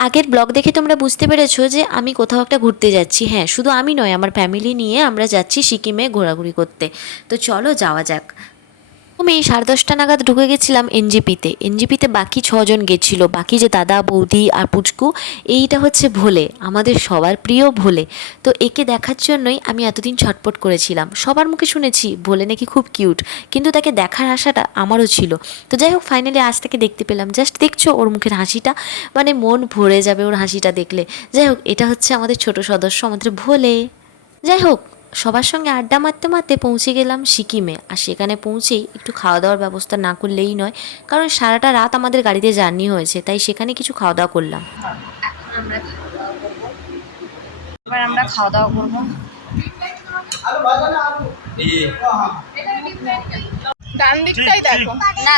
আগের ব্লগ দেখে তোমরা বুঝতে পেরেছ যে আমি কোথাও একটা ঘুরতে যাচ্ছি। হ্যাঁ শুধু আমি নয়, আমার ফ্যামিলি নিয়ে আমরা যাচ্ছি সিকিমে ঘোরাঘুরি করতে। তো চলো যাওয়া যাক। আমি সাড়ে দশটা নাগাদ ঢুকে গেছিলাম এনজিপিতে। এনজিপিতে বাকি ছজন গেছিল, বাকি যে দাদা, বৌদি আর পুচকু, এইটা হচ্ছে ভোলে, আমাদের সবার প্রিয় ভোলে। তো একে দেখার জন্যই আমি এতদিন ছটপট করেছিলাম। সবার মুখে শুনেছি, ভোলে নাকি খুব কিউট, কিন্তু তাকে দেখার আশাটা আমারও ছিল। তো যাই হোক ফাইনালি আজ তাকে দেখতে পেলাম। জাস্ট দেখছ ওর মুখের হাসিটা? মানে মন ভরে যাবে ওর হাসিটা দেখলে। যাই হোক, এটা হচ্ছে আমাদের ছোট সদস্য, আমাদের ভোলে। যাই হোক সবার সঙ্গে আড্ডা মারতে মারতে পৌঁছে গেলাম সিকিমে। আর সেখানে পৌঁছেই একটু খাওয়া দাওয়ার ব্যবস্থা না করলেই নয় কারণ সারাটা রাত আমাদের গাড়িতে জার্নি হয়েছে তাই সেখানে কিছু খাওয়া দাওয়া করলাম। এবার আমরা খাওয়া দাওয়া করব। ডান দিকটাই দেখো। না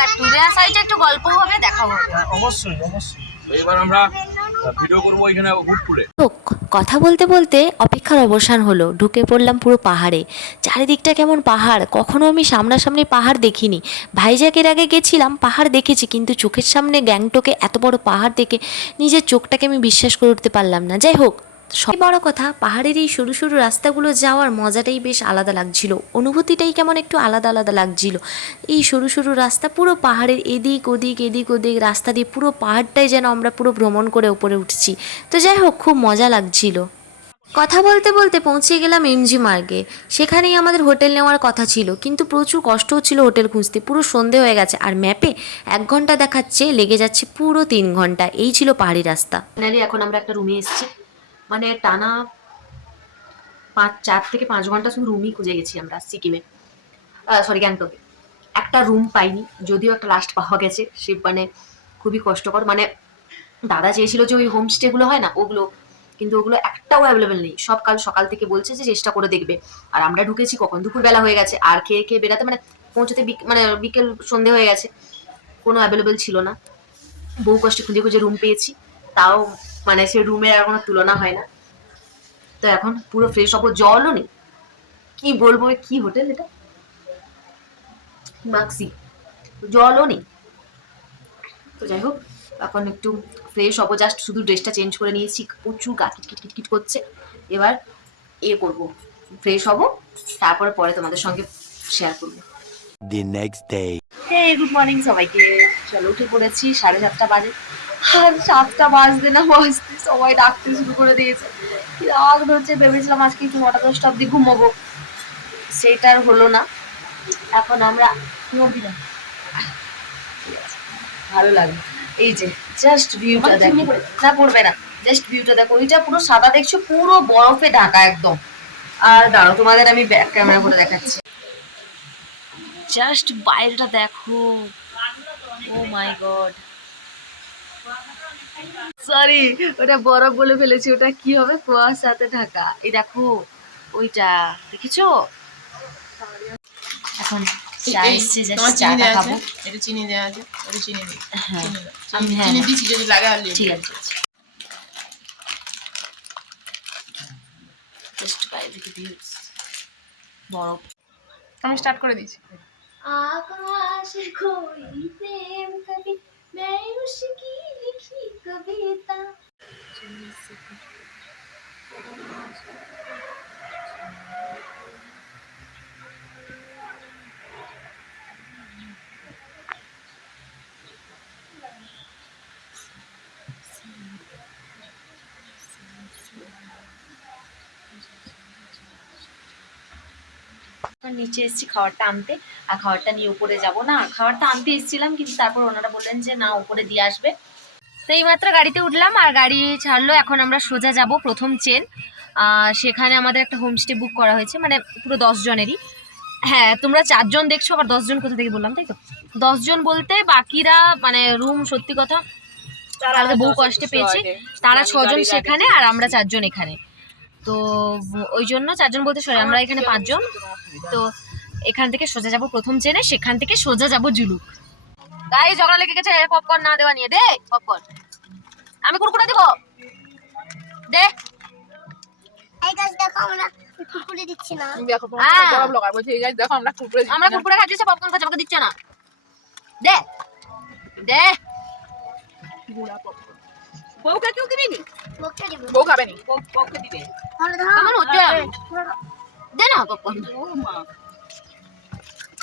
একটু গল্প হবে দেখা হবে। অবশ্যই অবশ্যই। এবার আমরা ভিডিও করব এখানে হুটপুরে। কথা বলতে বলতে অপেক্ষার অবসান হলো। ঢুকে পড়লাম পুরো পাহাড়ে। চারিদিকটা কেমন পাহাড়? কখনো আমি সামনাসামনি পাহাড় দেখিনি। ভাইজাকের আগে গেছিলাম, পাহাড় দেখেছি, কিন্তু চোখের সামনে গ্যাংটকে এত বড় পাহাড় দেখে নিজের চোখটাকে আমি বিশ্বাস করে উঠতে পারলাম না। যাই হোক সব বড় কথা, পাহাড়ের এই সরু সরু রাস্তাগুলো যাওয়ার মজাটাই বেশ আলাদা লাগছিল। অনুভূতিটাই কেমন একটু আলাদা আলাদা লাগছিল। এই সরু সরু রাস্তা পুরো পাহাড়ের এদিক ওদিক এদিক ওদিক রাস্তা দিয়ে পুরো পাহাড়টাই যেন আমরা পুরো ভ্রমণ করে উপরে উঠছি। তো যাই হোক, খুব মজা লাগছিল। কথা বলতে বলতে পৌঁছে গেলাম এমজি মার্গে। সেখানেই আমাদের হোটেল নেওয়ার কথা ছিল, কিন্তু প্রচুর কষ্ট হচ্ছিল হোটেল খুঁজতে। পুরো সন্ধে হয়ে গেছে, আর ম্যাপে এক ঘণ্টা দেখাচ্ছে, লেগে যাচ্ছে পুরো তিন ঘণ্টা। এই ছিল পাহাড়ি রাস্তা। এখন আমরা একটা রুমে এসেছি। মানে টানা পাঁচ, চার থেকে পাঁচ ঘণ্টা শুধু রুমই খুঁজে গেছি আমরা সিকিমে। সরি গ্যাংটকে। একটা রুম পাইনি, যদিও একটা লাস্ট পাওয়া গেছে। সে মানে খুবই কষ্টকর। মানে দাদা চেয়েছিল যে ওই হোমস্টেগুলো হয় না, ওগুলো। কিন্তু ওগুলো একটাও অ্যাভেলেবেল নেই। সব কাল সকাল থেকে বলছে যে চেষ্টা করে দেখবে। আর আমরা ঢুকেছি কখন? দুপুরবেলা হয়ে গেছে। আর খেয়ে খেয়ে বেরাতে মানে পৌঁছতে মানে বিকেল সন্ধে হয়ে গেছে। কোনো অ্যাভেলেবেল ছিল না। বহু কষ্টে খুঁজে খুঁজে রুম পেয়েছি। তাও মানে সে রুমের আর কোনো তুলনা হয় না। তো এখন পুরো ফ্রেশ হব জলও নেই। কি বলব কি হোটেল এটা? মাক্সি। জলও নেই। তো যাই হোক এখন একটু ফ্রেশ হব জাস্ট শুধু ড্রেসটা চেঞ্জ করে নিয়েছি। প্রচুর গা কিটকিট কিটকিট করছে। এবার এ করব। ফ্রেশ হব তারপরে পরে তোমাদের সঙ্গে শেয়ার করব। The next day. Hey good morning সবাইকে। চলো উঠে পড়েছি সাড়ে সাতটা বাজে। আর সাতটা বাজতে না বাজতে সবাই ডাকতে শুরু করে দিয়েছে। কি রাগ ধরছে ভেবেছিলাম আজকে একটু নটা দশটা অব্দি ঘুমাবো। সেটা আর হলো না। এখন আমরা ঘুমাবি না। ভালো লাগে। এই যে জাস্ট ভিউটা দেখো। না পড়বে না। জাস্ট ভিউটা দেখো। ওইটা পুরো সাদা দেখছ পুরো বরফে ঢাকা একদম। আর দাঁড়াও তোমাদের আমি ব্যাক ক্যামেরা করে দেখাচ্ছি। জাস্ট বাইরেটা দেখো। ও মাই গড সরি ওটা বরফ বলে ফেলেছি ওটা কি হবে কুয়াশাতে ঢাকা এই দেখো ওইটা দেখেছো এখন চা এসছে তোমার জাস্ট চিনি চাটা দেওয়া আছে খাবো একটু চিনি দেওয়া আছে একটু চিনি দিই হ্যাঁ চিনি দাও। আমি চিনি- হ্যাঁ চিনি দিচ্ছি যদি লাগে আর ঠিক আছে ঠিক আছে জাস্ট বাইরে থেকে ভিউজ বরফ আমি স্টার্ট করে দিচ্ছি आकाश कोई प्रेम कभी मैं उसकी নিচে এসেছি, খাবারটা আনতে। আর খাবারটা নিয়ে উপরে যাব না। খাবারটা আনতে এসেছিলাম, কিন্তু তারপর ওনারা বললেন যে, না, উপরে দিয়ে আসবে। তো এইমাত্র গাড়িতে উঠলাম আর গাড়ি ছাড়লো। এখন আমরা সোজা যাব প্রথম চেন সেখানে আমাদের একটা হোমস্টে বুক করা হয়েছে মানে পুরো দশ জনেরই। হ্যাঁ তোমরা চারজন দেখছ আবার দশজন কোথা থেকে বললাম তাই তো? দশজন বলতে বাকিরা মানে রুম সত্যি কথা তারা বহু কষ্টে পেয়েছে। তারা ছজন সেখানে আর আমরা চারজন এখানে। তো ওই জন্য চারজন বলতে সরি আমরা এখানে পাঁচজন। তো এখান থেকে সোজা যাব প্রথম চেনে সেখান থেকে সোজা যাব জুলুক। গাই ঝগড়া লেগে গেছে পপকর্ন না দেওয়া নিয়ে। দে পপকর্ন আমি কুরকুরে দিব? দে। এই গাছ দেখো আমরা কুকুরে দিচ্ছি না। দেখো হ্যাঁ। বড় ব্লগার বলছে এই গাছ দেখো আমরা কুকুরে আমরা কুরকুরে খাচ্ছি সে পপকর্ন খাচ্ছে আমাকে দিচ্ছে না। দে। দে। গুড়া popcorn। বউকে দিবি। বউ খাবে নি? তাহলে ধর। আমার হচ্ছে দে না পপকর্ন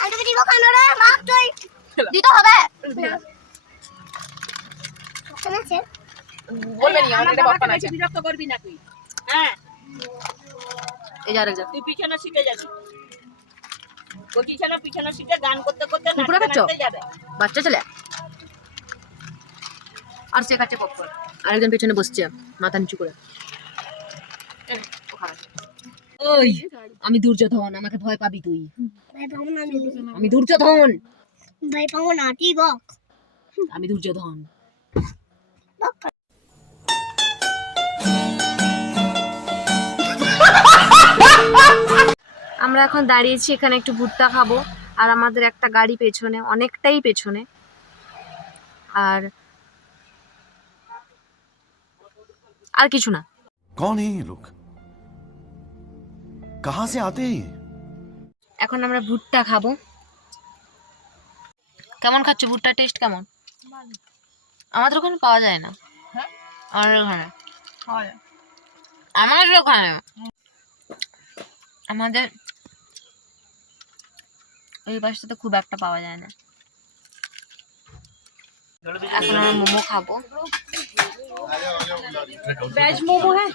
আমি তোকে দিব কেন রে? বাপ তুই। দিতে হবে। বিরক্ত করবি না তুই। হ্যাঁ। এই যে আরেকজন তুই পিছনে শিখে যাবি। পিছনে পিছনে শিখে গান করতে করতে নাচতে যাবে। বাচ্চা ছেলে? আর সে খাচ্ছে পপকর্ন আরেকজন পেছনে বসছে মাথা নিচু করে। ওই। আমি দুর্যোধন আমাকে ভয় পাবি তুই। ভাই পাবো না আমি। আমি দুর্যোধন! ভাই পাবো না তুই বক। আমি দুর্যোধন। আমরা এখন দাঁড়িয়েছি এখানে একটু ভুট্টা খাব। আর আমাদের একটা গাড়ি পেছনে অনেকটাই পেছনে। আর আর কিছু না। কন লোক কাহা সে আতে এখন আমরা ভুট্টা খাব। কেমন খাচ্ছ? ভুট্টার টেস্ট কেমন? আমাদের ওখানে পাওয়া যায় না। আমাদের ওখানে। আমাদের ওখানে। আমাদের ওই পাশটাতে খুব একটা পাওয়া যায় না। এখন আমরা মোমো খাব। ভেজ মোমো হ্যাঁ।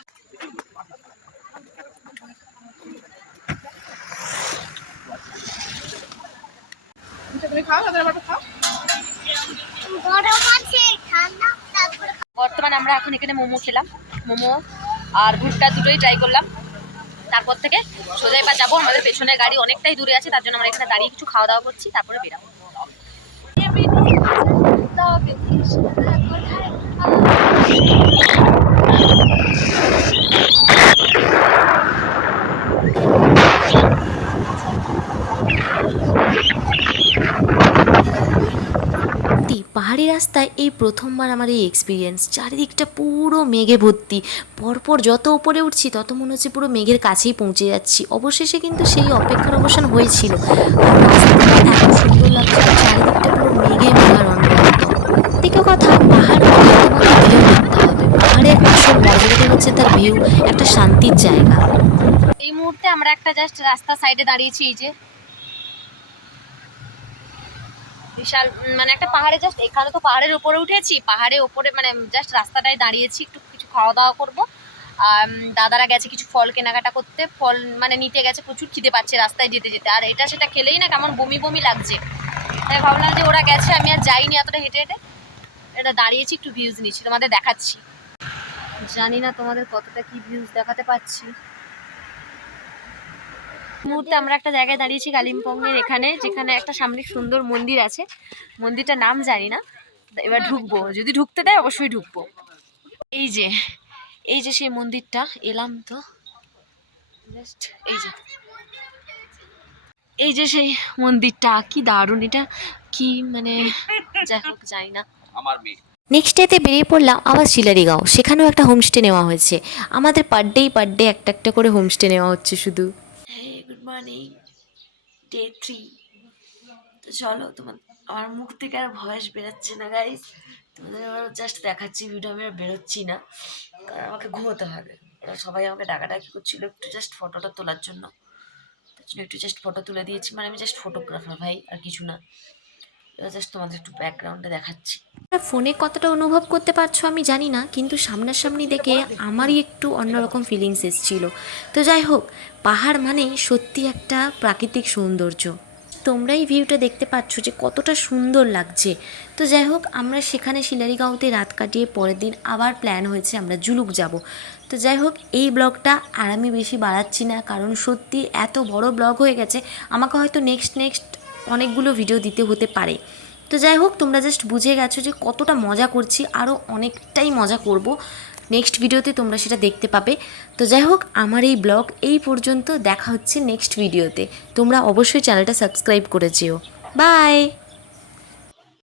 তুমি খাও তাদের আবার খাও। গরম আছে ঠান্ডা তারপরে বর্তমানে আমরা এখন এখানে মোমো খেলাম মোমো আর ভুট্টা দুটোই ট্রাই করলাম। তারপর থেকে সোজা এবার যাব আমাদের পেছনে গাড়ি অনেকটাই দূরে আছে তার জন্য আমরা এখানে দাঁড়িয়ে কিছু খাওয়া দাওয়া করছি তারপরে বেরাবো। সত্যি পাহাড়ি রাস্তায় এই প্রথমবার আমার এই এক্সপিরিয়েন্স চারিদিকটা পুরো মেঘে ভর্তি। পরপর যত উপরে উঠছি, তত মনে হচ্ছে পুরো মেঘের কাছেই পৌঁছে যাচ্ছি। অবশেষে কিন্তু সেই অপেক্ষার অবসান হয়েছিল। সুন্দর লাগছে চারিদিকটা পুরো মেঘে মেঘারণ্য দিকে কথা, পাহাড় পাহাড়ের আসল হচ্ছে তার ভিউ একটা শান্তির জায়গা। এই মুহূর্তে আমরা একটা জাস্ট রাস্তা সাইডে দাঁড়িয়েছি, এই যে। বিশাল মানে একটা পাহাড়ে জাস্ট এখানে তো পাহাড়ের উপরে উঠেছি, পাহাড়ের উপরে মানে জাস্ট রাস্তাটায় দাঁড়িয়েছি, একটু কিছু খাওয়া দাওয়া করব। আর দাদারা গেছে কিছু ফল কেনাকাটা করতে, ফল মানে নিতে গেছে, প্রচুর খিদে পাচ্ছে রাস্তায় যেতে যেতে। আর এটা সেটা খেলেই না কেমন বমি বমি লাগছে। তাই ভাবলাম যে ওরা গেছে, আমি আর যাইনি এতটা হেঁটে হেঁটে। এটা দাঁড়িয়েছি, একটু ভিউজ নিচ্ছি, তোমাদের দেখাচ্ছি। জানি না তোমাদের কতটা কি ভিউজ দেখাতে পাচ্ছি। মুহূর্তে আমরা একটা জায়গায় দাঁড়িয়েছি কালিম্পংয়ের এখানে যেখানে একটা সামনে সুন্দর মন্দির আছে। মন্দিরটার নাম জানি না। এবার ঢুকবো। যদি ঢুকতে দেয় অবশ্যই ঢুকবো। এই যে এই যে সেই মন্দিরটা এলাম তো। জাস্ট এই যে। এই যে সেই মন্দিরটা কি দারুণ! এটা কি মানে যাই হোক জানি না। আমার মেয়ে। নেক্সট ডেতে বেরিয়ে পড়লাম আবার শিলারিগাঁও। সেখানেও একটা হোমস্টে নেওয়া হয়েছে। আমাদের পার ডেই পার ডে একটা একটা করে হোমস্টে নেওয়া হচ্ছে শুধু। মর্নিং ডে থ্রি তো চলো, তোমার, আমার মুখ থেকে আর ভয়েস বেরোচ্ছে না গাইজ তোমাদের এবার জাস্ট দেখাচ্ছি ভিডিও আমি আর বেরোচ্ছি না। কারণ আমাকে ঘুমোতে হবে। ওরা সবাই আমাকে ডাকাডাকি করছিল একটু জাস্ট ফটোটা তোলার জন্য। তার জন্য একটু জাস্ট ফটো তুলে দিয়েছি। মানে আমি জাস্ট ফটোগ্রাফার ভাই, আর কিছু না। জাস্ট তোমাদের একটু ব্যাকগ্রাউন্ডে দেখাচ্ছি। ফোনে কতটা অনুভব করতে পারছ আমি জানি না, কিন্তু সামনাসামনি দেখে আমারই একটু অন্যরকম ফিলিংস এসেছিল। তো যাই হোক, পাহাড় মানে সত্যি একটা প্রাকৃতিক সৌন্দর্য। তোমরা এই ভিউটা দেখতে পাচ্ছ যে কতটা সুন্দর লাগছে। তো যাই হোক, আমরা সেখানে শিলারিগাঁওতে রাত কাটিয়ে পরের দিন আবার প্ল্যান হয়েছে আমরা জুলুক যাব। তো যাই হোক, এই ব্লগটা আর আমি বেশি বাড়াচ্ছি না, কারণ সত্যি এত বড় ব্লগ হয়ে গেছে, আমাকে হয়তো নেক্সট নেক্সট অনেকগুলো ভিডিও দিতে হতে পারে। তো যাই হোক, তোমরা জাস্ট বুঝে গেছো যে কতটা মজা করছি আরও অনেকটাই মজা করব। নেক্সট ভিডিওতে তোমরা সেটা দেখতে পাবে। তো যাই হোক, আমার এই ব্লগ এই পর্যন্ত। দেখা হচ্ছে নেক্সট ভিডিওতে তোমরা অবশ্যই চ্যানেলটা সাবস্ক্রাইব করে যেও। বাই